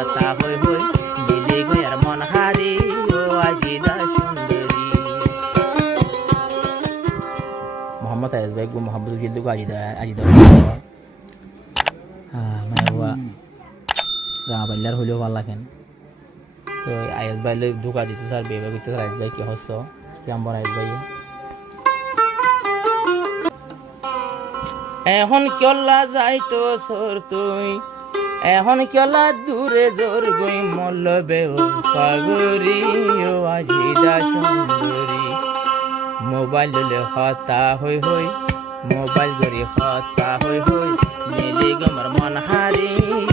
কথা হই হই মিলে গয়ার মন হারি ও আজিদা সুন্দরী। মোহাম্মদ আয়াজ ভাই গো মোহাম্মদ জিল্লু আজিদা আজিদা মানে রাবাইলার হইলেও ভালো লাগেন। তো আয়াজ ভাইলে ঢুকা দিতে স্যার বেবা করতে আয়াজ ভাই কি হচ্ছ কেমন আয়াজ ভাই এখন কেলা যাইতো সর তুই এখন কেলা দূরে জোর গই মল্ল বেও পাগরি ও আজিদা সুন্দরী। মোবাইল ললে হতা হই হই মোবাইল গরি হতা হই হই মিলে গমর মন হারি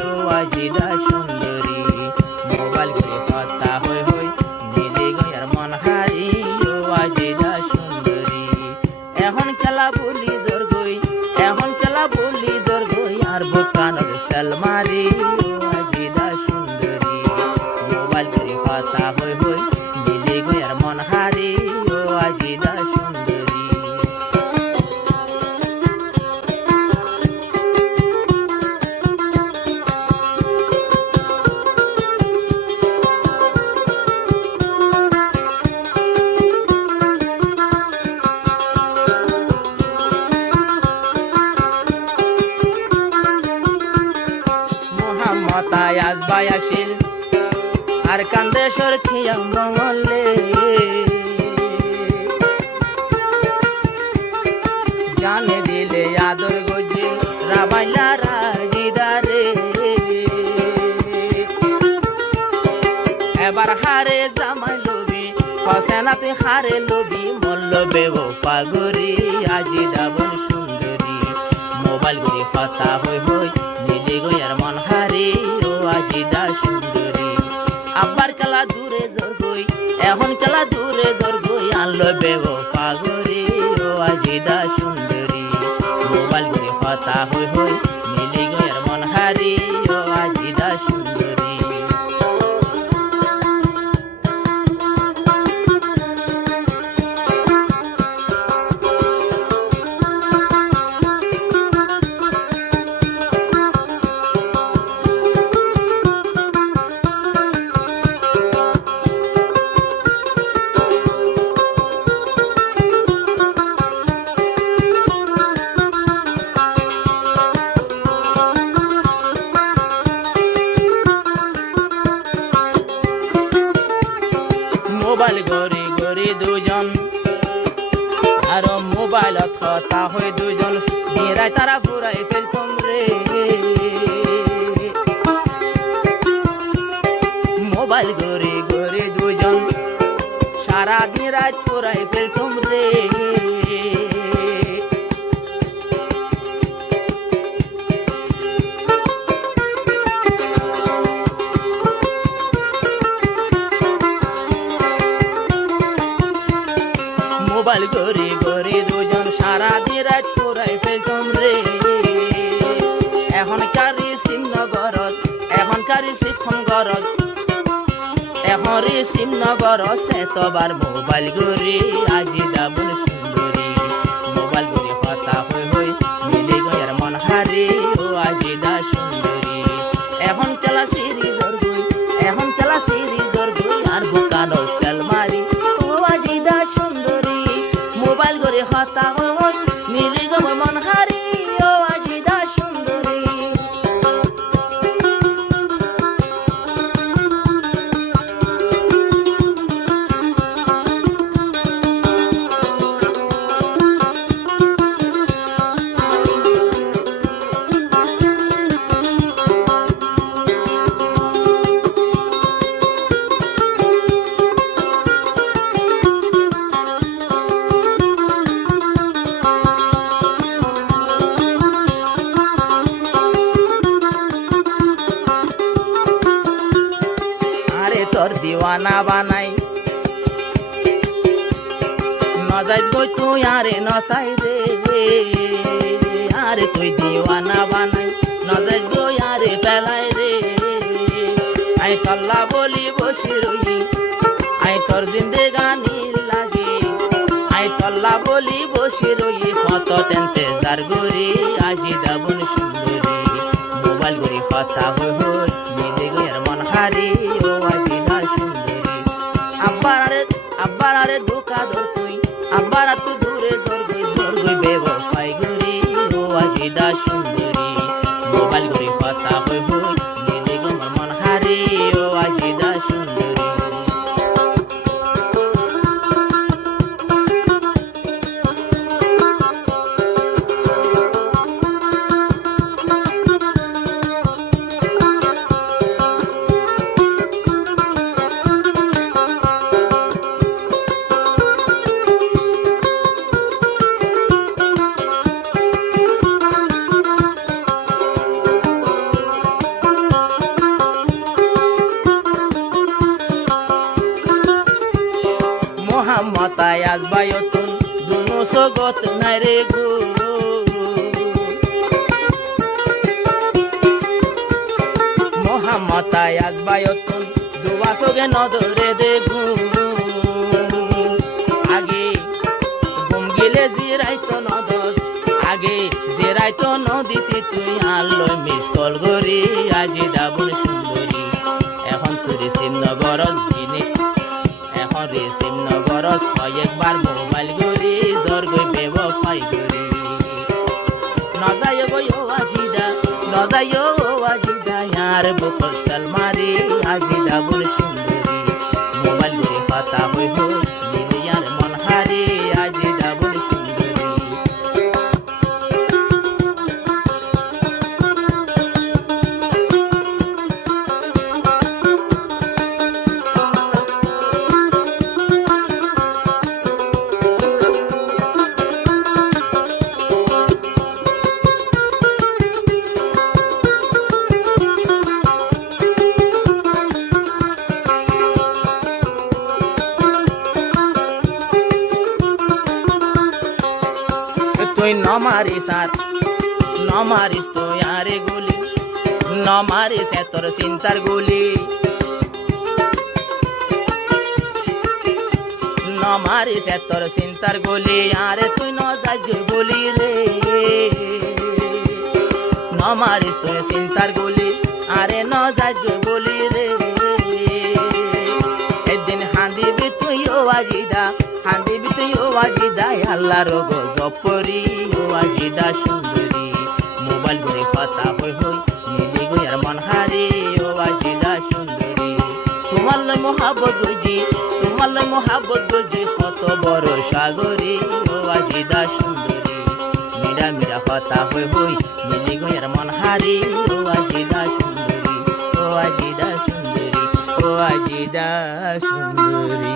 ও আজিদা সুন্দরী। মোবাইল গরি হতা হই হই মিলে গয়ার মন হারি ও আজিদা সুন্দরী। এখন খেলা বলি জোর গই এখন খেলা বলি জোর গই আর বোকানোর সালমারি ও আজিদা সুন্দরী। মোবাইল গরি হতা হই হই মিলে গয়ার মন হারি ও আজিদা সুন্দরী। মোহাম্মদ আয়াজ ভাই আসিল আর কান্দেশ্বর খিয়া মঙ্গলে জানে দিলে আদর গজিল রাবাইলা রাজিদারে। এবার হারে জামাই লবি হসেনাতে হারে লবি মল্ল বেব পাগরি আজিদা বন সুন্দরী। মোবাইল গরি হতা হই হই মিলে গয়ার মন হারি ও আজিদা সুন্দরী। আবার খেলা দূরে জোর গই এখন খেলা দূরে জোর গই আনলো বেব পাগরি ও আজিদা সুন্দরী। মোবাইল গরি হতা হই হই মিলে গয়ার মন হারি ও আজিদা সুন্দরী। মোবাইল গরি গরি দুজন আর মোবাইলত কথা হই দুজন দিরাই তারা ফুরাই ফেলতম রে। মোবাইল গরি গরি দুজন সারা দিন রাত ফুরাই ফেলতম রে। মোবাইল গরি গরি দুজন সারা দিন রাত পুরাই ফেলতম রে। এখন কারি সিম নগরত এখন কারি সিফম গরত এখন রে সিম নগরত সেতবার মোবাইল গরি আজিদা বন সুন্দরী। মোবাইল গরি হতা হই হই মিলে গয়ার মন হারি ও আজিদা সুন্দরী। এখন খেলা সিরি জোর গই এখন খেলা সিরি জোর গই আর বুকানো সালমারি ও আজিদা সুন্দরী। মোবাইল গরি হতা হই মিলে গমর মন হারি ও আজিদা সুন্দরী। তোর দিওয়ানা বানাই নজাই গই তুই আরে নসাই রে। আরে তুই দিওয়ানা বানাই নজাই গই আরে ফেলাই রে। আই কল্লা বলি বসে রই আই তোর জিন্দেগানি লাগে। আই কল্লা বলি বসে রই কত তেনতে জার গরি আজিদা বন সুন্দরী। মোবাইল গরি কথা হই হই মিলে গয়ার মন হারি ও আজিদা সুন্দরী আব্বার আরে ধোকা ধর তুই আব্বার তুই দূরে জোর গই বেবফাই গরি ও আজিদা সুন্দরী মোবাইল গরি কথা হই হই দিলে গো মন হারি ও আজিদা সুন্দরী মোহাম্মতায় আসবায়তুন দুনো সগত নাই রে গো মোহাম্মতায় আসবায়তুন দুবা সগে নদরে দে গো আগে ঘুম গেলে জিরাইতো নদস আগে জিরাইতো নদীতে তুই আনলো মিস কল গরি আজি দাবুর সুন্দরী এখন তুই শ্রীনগরত দিনে এখন শ্রীনগরত কয়েকবার মোবাইল গরি জোর গই বেবফাই গরি নজায় গই ও আজিদা यार বুকল সালমারি আজিদা বল সুন্দরী মোবাইল গরি কথা হই হই দিলে यार মন হারি আজিদা বল সুন্দরী তুই নমারিস তো আরে গুলি নমারিস তোর চিন্তার গুলি নমারিস তোর চিন্তার গুলি আরে তুই নজাজ গুলি রে নমারিস তুই চিন্তার গুলি আরে নজাজ গুলি রে একদিন হাঁদিবি তুই ও আজিদা হাঁদিবি তুই ও আজিদা আল্লাহর গজব পরি ও আজিদা সুন্দরী মোবাইল গরি কথা হই হই মিলি গয়ার মন হারি ও আজিদা সুন্দরী তোমার লয় মোহাব্বত গজি কত বড় সাগরী ও আজিদা সুন্দরী মিরা মিরা কথা হই হই মিলি গয়ার মন হারি ও আজিদা সুন্দরী ও আজিদা সুন্দরী ও আজিদা সুন্দরী